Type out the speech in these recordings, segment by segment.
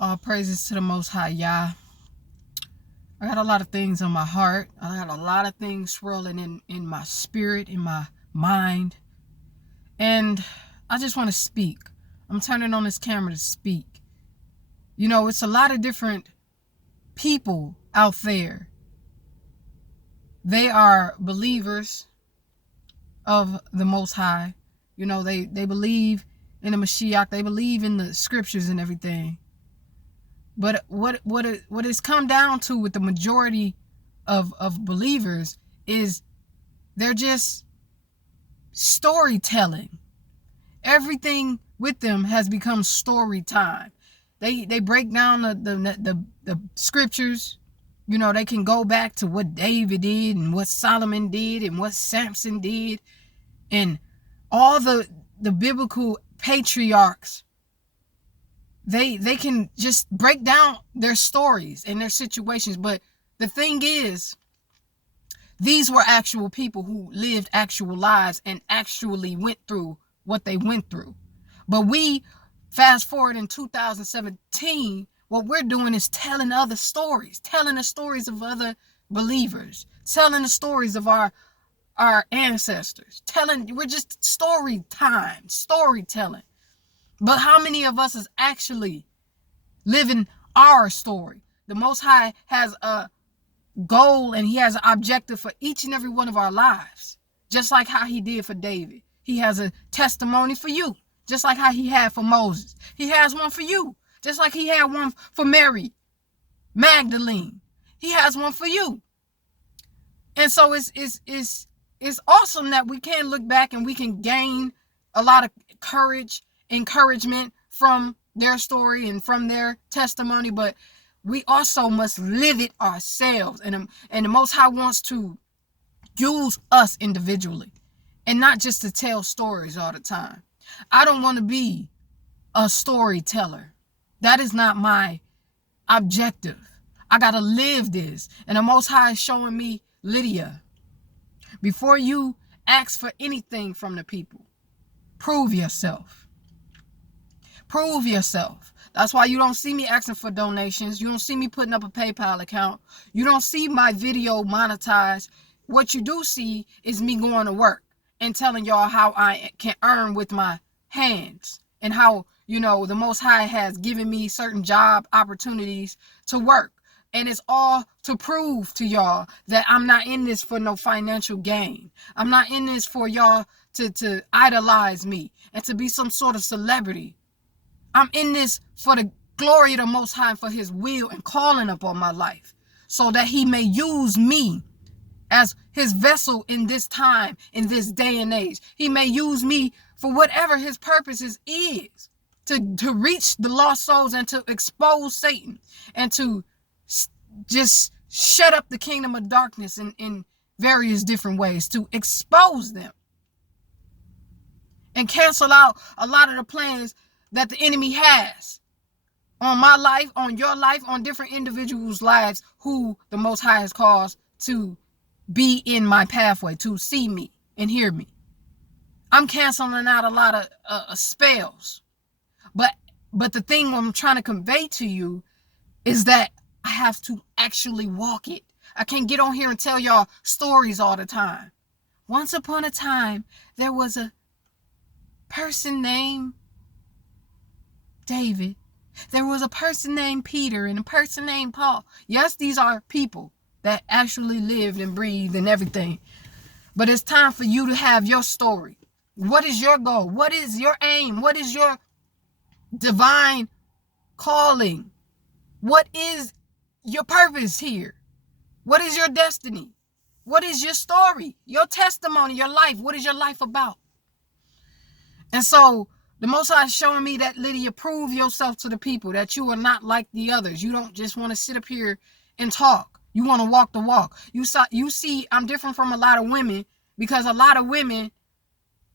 All praises to the Most High Yah. I got a lot of things on my heart. I got a lot of things swirling in my spirit, in my mind. And I just want to speak. I'm turning on this camera to speak. You know, it's a lot of different people out there. They are believers of the Most High. You know, they believe in the Mashiach. They believe in the scriptures and everything. But what it's come down to with the majority of believers is they're just storytelling. Everything with them has become story time. They break down the scriptures. You know, they can go back to what David did and what Solomon did and what Samson did and all the biblical patriarchs. They can just break down their stories and their situations. But the thing is, these were actual people who lived actual lives and actually went through what they went through. But we, fast forward in 2017, what we're doing is telling other stories, telling the stories of other believers, telling the stories of our ancestors, we're just storytelling. But how many of us is actually living our story? The Most High has a goal and he has an objective for each and every one of our lives. Just like how he did for David. He has a testimony for you. Just like how he had for Moses. He has one for you. Just like he had one for Mary Magdalene. He has one for you. And so it's awesome that we can look back and we can gain a lot of encouragement from their story and from their testimony, but we also must live it ourselves. And the Most High wants to use us individually and not just to tell stories all the time. I don't want to be a storyteller. That is not my objective. I got to live this. And the Most High is showing me, LydiaYah, before you ask for anything from the people, prove yourself. Prove yourself. That's why you don't see me asking for donations. You don't see me putting up a PayPal account. You don't see my video monetized. What you do see is me going to work and telling y'all how I can earn with my hands and how, you know, the Most High has given me certain job opportunities to work. And it's all to prove to y'all that I'm not in this for no financial gain. I'm not in this for y'all to idolize me and to be some sort of celebrity. I'm in this for the glory of the Most High and for his will and calling upon my life so that he may use me as his vessel in this time, in this day and age. He may use me for whatever his purposes is, to reach the lost souls and to expose Satan and to just shut up the kingdom of darkness in various different ways, to expose them and cancel out a lot of the plans that the enemy has on my life, on your life, on different individuals' lives who the Most High has caused to be in my pathway, to see me and hear me. I'm canceling out a lot of spells. But the thing I'm trying to convey to you is that I have to actually walk it. I can't get on here and tell y'all stories all the time. Once upon a time, there was a person named David. There was a person named Peter and a person named Paul. Yes, these are people that actually lived and breathed and everything. But it's time for you to have your story. What is your goal? What is your aim? What is your divine calling? What is your purpose here? What is your destiny? What is your story? Your testimony, your life? What is your life about? And so the Most High is showing me that, LydiaYah, prove yourself to the people that you are not like the others. You don't just want to sit up here and talk. You want to walk the walk. You see, I'm different from a lot of women because a lot of women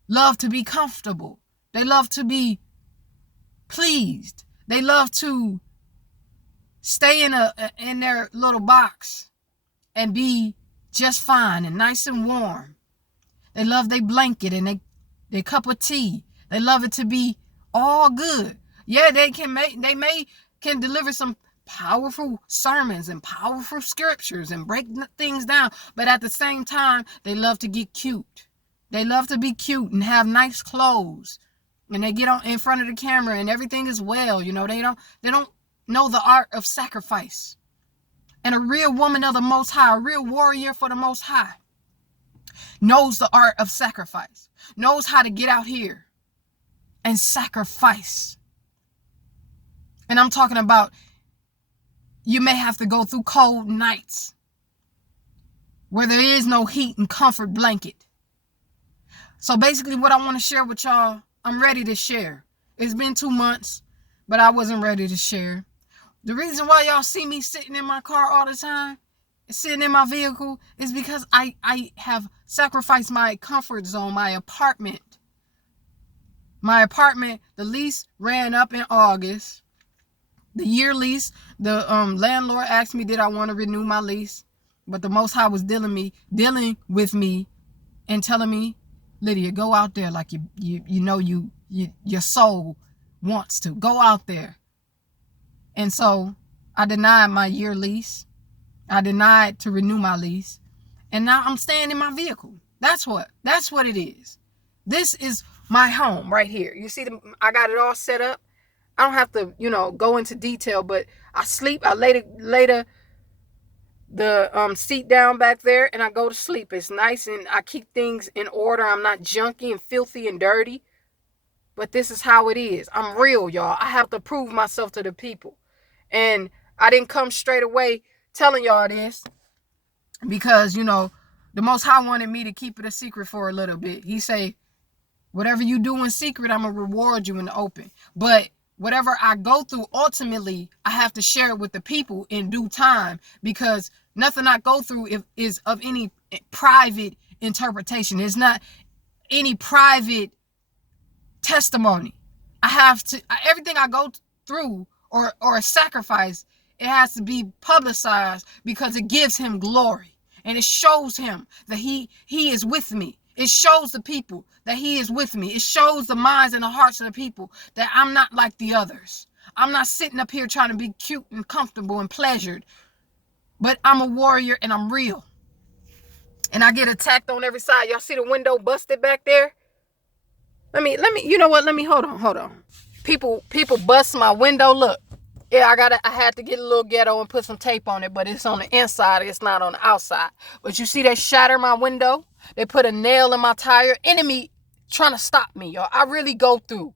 love to be comfortable. They love to be pleased. They love to stay in their little box and be just fine and nice and warm. They love their blanket and their cup of tea. They love it to be all good. Yeah, they may can deliver some powerful sermons and powerful scriptures and break things down. But at the same time, they love to get cute. They love to be cute and have nice clothes. And they get on in front of the camera and everything is well. You know, they don't know the art of sacrifice. And a real woman of the Most High, a real warrior for the Most High, knows the art of sacrifice, knows how to get out here and sacrifice. And I'm talking about, you may have to go through cold nights where there is no heat and comfort blanket. So basically what I want to share with y'all, I'm ready to share. It's been 2 months, but I wasn't ready to share. The reason why y'all see me sitting in my car all the time, sitting in my vehicle, is because I have sacrificed my comfort zone, my apartment. My apartment, the lease ran up in August. The year lease, the landlord asked me, did I want to renew my lease? But the Most High was dealing with me and telling me, Lydia, go out there like your soul wants to. Go out there. And so I denied my year lease. I denied to renew my lease. And now I'm staying in my vehicle. That's what it is. This is my home right here. You see, I got it all set up. I don't have to, go into detail, but I sleep. I lay the seat down back there and I go to sleep. It's nice and I keep things in order. I'm not junky and filthy and dirty. But this is how it is. I'm real, y'all. I have to prove myself to the people. And I didn't come straight away telling y'all this because, the Most High wanted me to keep it a secret for a little bit. He say, whatever you do in secret, I'm going to reward you in the open. But whatever I go through, ultimately, I have to share it with the people in due time because nothing I go through is of any private interpretation. It's not any private testimony. I have to, everything I go through or sacrifice, it has to be publicized because it gives him glory and it shows him that he is with me. It shows the people that he is with me. It shows the minds and the hearts of the people that I'm not like the others. I'm not sitting up here trying to be cute and comfortable and pleasured, but I'm a warrior and I'm real. And I get attacked on every side. Y'all see the window busted back there? Let me, you know what? Let me, hold on. People bust my window. Look. Yeah, I had to get a little ghetto and put some tape on it, but it's on the inside. It's not on the outside. But you see they shatter my window? They put a nail in my tire. Enemy trying to stop me, y'all. I really go through.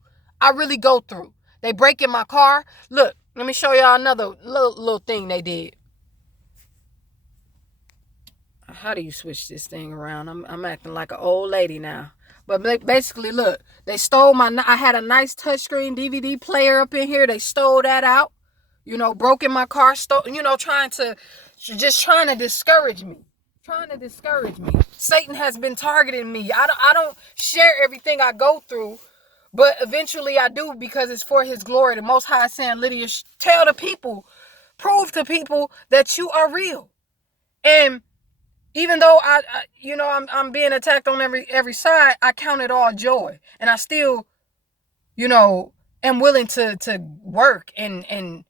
They break in my car. Look, let me show y'all another little thing they did. How do you switch this thing around? I'm acting like an old lady now. But basically, look, they stole I had a nice touchscreen DVD player up in here. They stole that out. Broke in my car, trying to discourage me. Satan has been targeting me. I don't share everything I go through, but eventually I do because it's for his glory. The Most High is saying, Lydia, tell the people, prove to people that you are real. And even though I'm being attacked on every side, I count it all joy. And I still, am willing to work and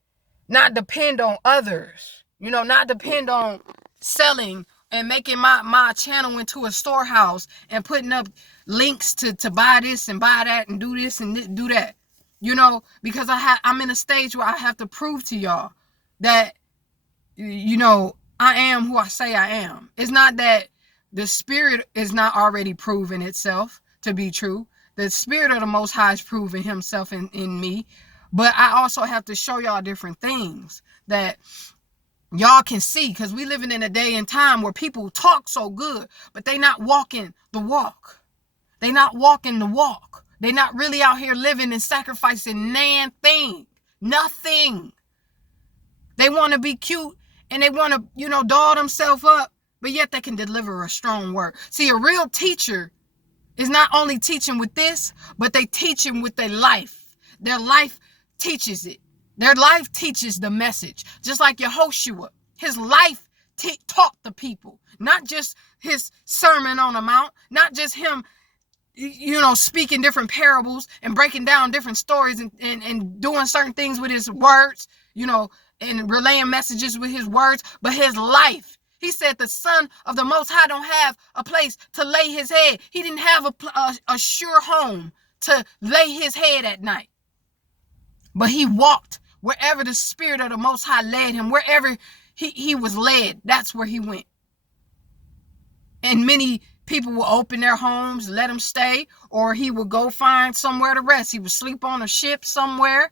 not depend on others, not depend on selling and making my channel into a storehouse and putting up links to buy this and buy that and do this and do that, because I'm in a stage where I have to prove to y'all that, I am who I say I am. It's not that the spirit is not already proven itself to be true. The spirit of the Most High is proving himself in me. But I also have to show y'all different things that y'all can see, because we living in a day and time where people talk so good, but they not walking the walk. They not walking the walk. They not really out here living and sacrificing nothing. They want to be cute and they want to, doll themselves up, but yet they can deliver a strong word. See, a real teacher is not only teaching with this, but they teaching with their life. Their life teaches it. Their life teaches the message. Just like Yehoshua, his life taught the people, not just his sermon on the mount, not just him, speaking different parables and breaking down different stories and doing certain things with his words. and relaying messages with his words, but his life. He said the Son of the Most High don't have a place to lay his head. He didn't have a sure home to lay his head at night. But he walked wherever the Spirit of the Most High led him. Wherever he was led, that's where he went. And many people will open their homes, let him stay, or he would go find somewhere to rest. He would sleep on a ship somewhere.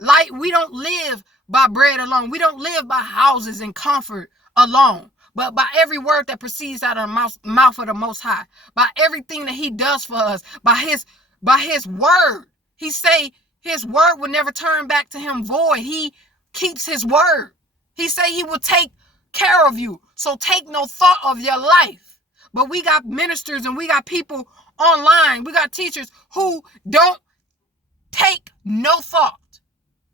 Like, we don't live by bread alone. We don't live by houses and comfort alone, but by every word that proceeds out of the mouth of the Most High, by everything that he does for us, by his word. He say his word will never turn back to him void. He keeps his word. He say he will take care of you. So take no thought of your life. But we got ministers and we got people online. We got teachers who don't take no thought.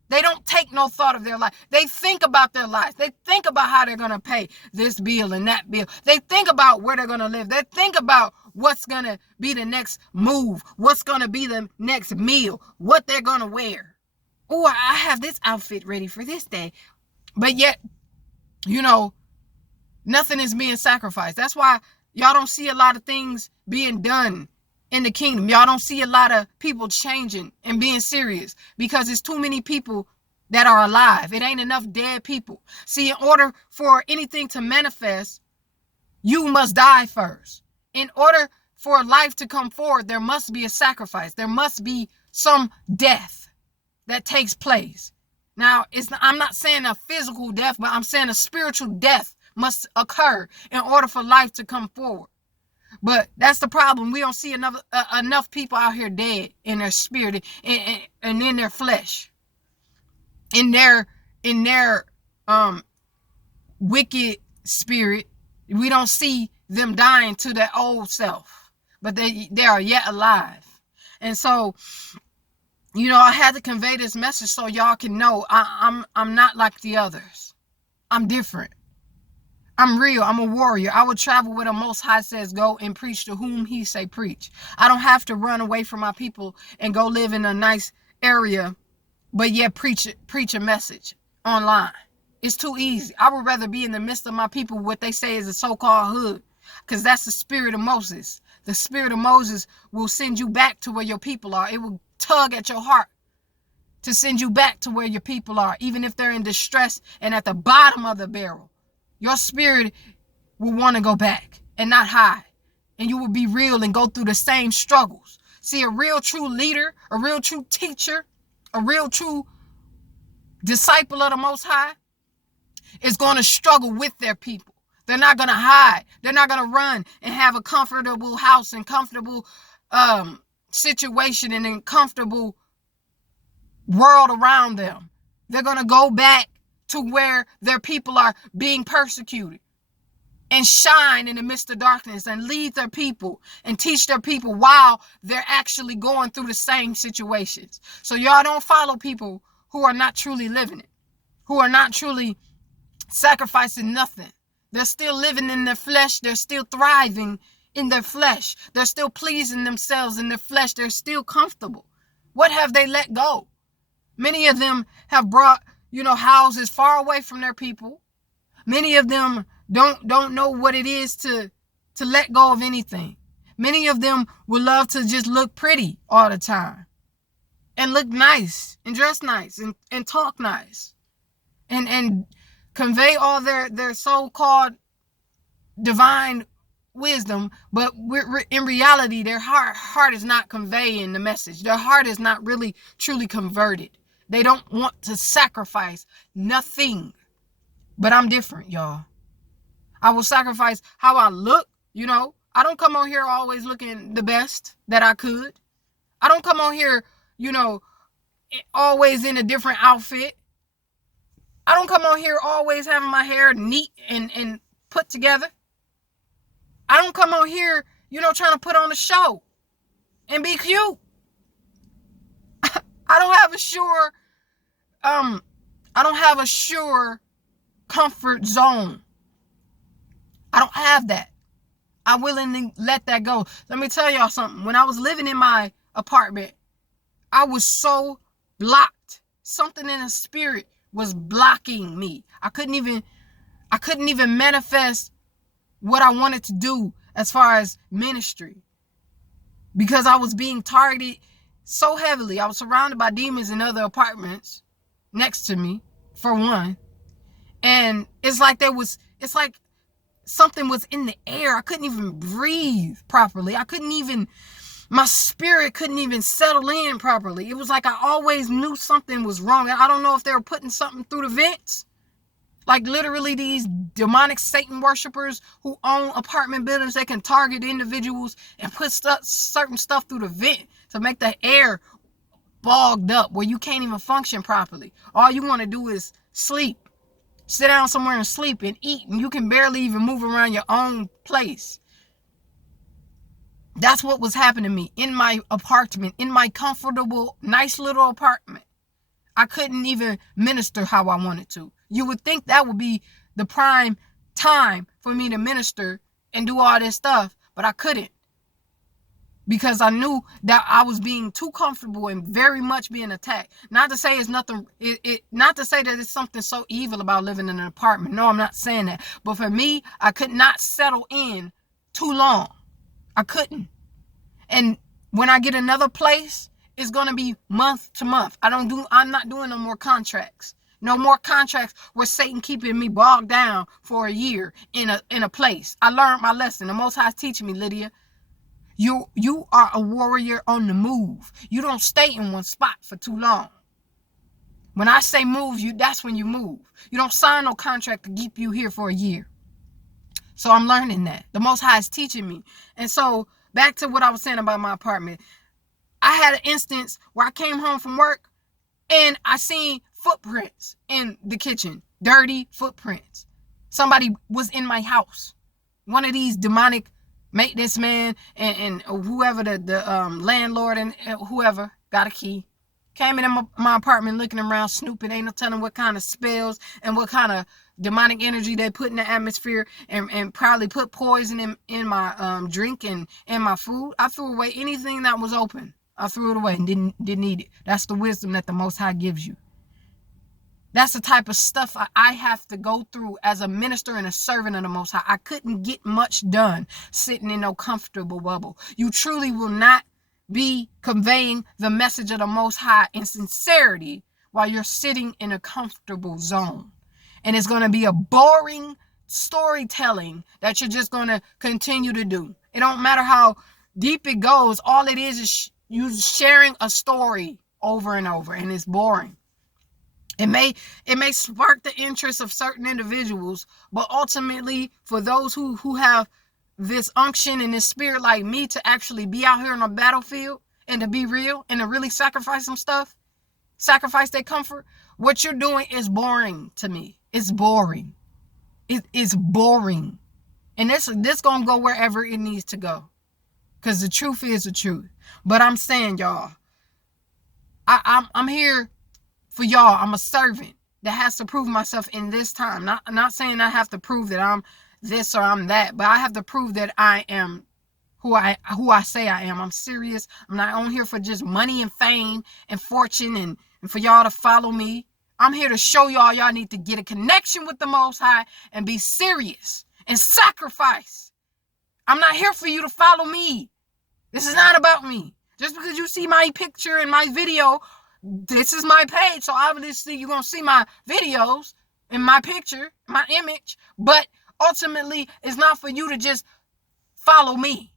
They don't take no thought of their life. They think about their lives. They think about how they're going to pay this bill and that bill. They think about where they're going to live. They think about what's going to be the next move, what's going to be the next meal, what they're going to wear. Oh, I have this outfit ready for this day. But yet, nothing is being sacrificed. That's why y'all don't see a lot of things being done in the kingdom. Y'all don't see a lot of people changing and being serious because it's too many people that are alive. It ain't enough dead people. See, in order for anything to manifest, you must die first. In order for life to come forward, there must be a sacrifice. There must be some death that takes place. Now, I'm not saying a physical death, but I'm saying a spiritual death must occur in order for life to come forward. But that's the problem. We don't see enough people out here dead in their spirit and in their flesh, in their wicked spirit. We don't see them dying to their old self, but they are yet alive. And so, I had to convey this message so y'all can know I'm not like the others. I'm different. I'm real. I'm a warrior. I will travel where the Most High says go and preach to whom he say preach. I don't have to run away from my people and go live in a nice area, but yet preach a message online. It's too easy. I would rather be in the midst of my people, what they say is a so-called hood, because that's the spirit of Moses. The spirit of Moses will send you back to where your people are. It will tug at your heart to send you back to where your people are, even if they're in distress and at the bottom of the barrel. Your spirit will want to go back and not hide. And you will be real and go through the same struggles. See, a real true leader, a real true teacher, a real true disciple of the Most High is going to struggle with their people. They're not going to hide. They're not going to run and have a comfortable house and comfortable situation and a comfortable world around them. They're going to go back to where their people are being persecuted and shine in the midst of darkness and lead their people and teach their people while they're actually going through the same situations. So y'all don't follow people who are not truly living it, who are not truly sacrificing nothing. They're still living in their flesh. They're still thriving in their flesh. They're still pleasing themselves in their flesh. They're still comfortable. What have they let go? Many of them have brought houses far away from their people. Many of them don't know what it is to let go of anything. Many of them would love to just look pretty all the time and look nice and dress nice and talk nice and convey all their so-called divine wisdom, but in reality, their heart is not conveying the message. Their heart is not really truly converted. They don't want to sacrifice nothing. But I'm different, y'all. I will sacrifice how I look, I don't come on here always looking the best that I could. I don't come on here, always in a different outfit. I don't come on here always having my hair neat and put together. I don't come on here, trying to put on a show and be cute. I don't have a sure comfort zone. I don't have that. I willingly let that go. Let me tell y'all something. When I was living in my apartment, I was so blocked something in the spirit was blocking me. I couldn't even manifest what I wanted to do as far as ministry, because I was being targeted so heavily. I was surrounded by demons in other apartments next to me, for one. And it's like something was in the air. I couldn't even breathe properly. My spirit couldn't even settle in properly. It was like I always knew something was wrong. I don't know if they were putting something through the vents. Like literally these demonic Satan worshipers who own apartment buildings, they can target individuals and put certain stuff through the vent to make the air bogged up where you can't even function properly. All you want to do is sleep. Sit down somewhere and sleep and eat, and you can barely even move around your own place. That's what was happening to me in my apartment, in my comfortable, nice little apartment. I couldn't even minister how I wanted to. You would think that would be the prime time for me to minister and do all this stuff, but I couldn't, because I knew that I was being too comfortable and very much being attacked. Not to say it's nothing, not to say that it's something so evil about living in an apartment. No, I'm not saying that. But for me, I could not settle in too long. I couldn't. And when I get another place, it's going to be month to month. I'm not doing no more contracts. No more contracts where Satan keeping me bogged down for a year in a place. I learned my lesson. The Most High is teaching me, Lydia. You are a warrior on the move. You don't stay in one spot for too long. When I say move, that's when you move. You don't sign no contract to keep you here for a year. So I'm learning that. The Most High is teaching me. And so back to what I was saying about my apartment. I had an instance where I came home from work and I seen footprints in the kitchen. Dirty footprints. Somebody was in my house. One of these demonic maintenance man and whoever the landlord and whoever got a key. Came in my apartment looking around, snooping. Ain't no telling what kind of spells and what kind of demonic energy they put in the atmosphere, and probably put poison in my drink and in my food. I threw away anything that was open. I threw it away and didn't eat it. That's the wisdom that the Most High gives you. That's the type of stuff I have to go through as a minister and a servant of the Most High. I couldn't get much done sitting in no comfortable bubble. You truly will not be conveying the message of the Most High in sincerity while you're sitting in a comfortable zone. And it's going to be a boring storytelling that you're just going to continue to do. It don't matter how deep it goes. All it is you sharing a story over and over, and it's boring. It may spark the interest of certain individuals, but ultimately for those who have this unction and this spirit like me to actually be out here on a battlefield and to be real and to really sacrifice some stuff, sacrifice their comfort, what you're doing is boring to me. It's boring. It's boring. And this gonna go wherever it needs to go, because the truth is the truth. But I'm saying, y'all, I'm here for y'all. I'm a servant that has to prove myself in this time. Not saying I have to prove that I'm this or I'm that, but I have to prove that I am who I say I am. I'm serious. I'm not on here for just money and fame and fortune and for y'all to follow me. I'm here to show y'all need to get a connection with the Most High and be serious and sacrifice. I'm not here for you to follow me. This is not about me. Just because you see my picture and my video, this is my page. So obviously you're going to see my videos and my picture, my image. But ultimately, it's not for you to just follow me.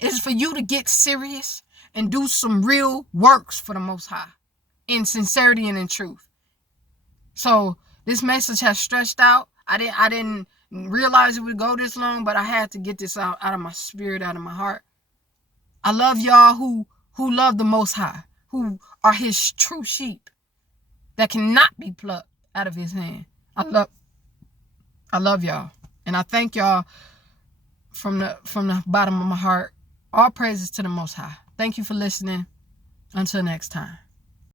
It's for you to get serious and do some real works for the Most High in sincerity and in truth. So this message has stretched out. I didn't realize it would go this long, but I had to get this out of my spirit, out of my heart. I love y'all who love the Most High, who are his true sheep that cannot be plucked out of his hand. I love y'all. And I thank y'all from the bottom of my heart. All praises to the Most High. Thank you for listening. Until next time.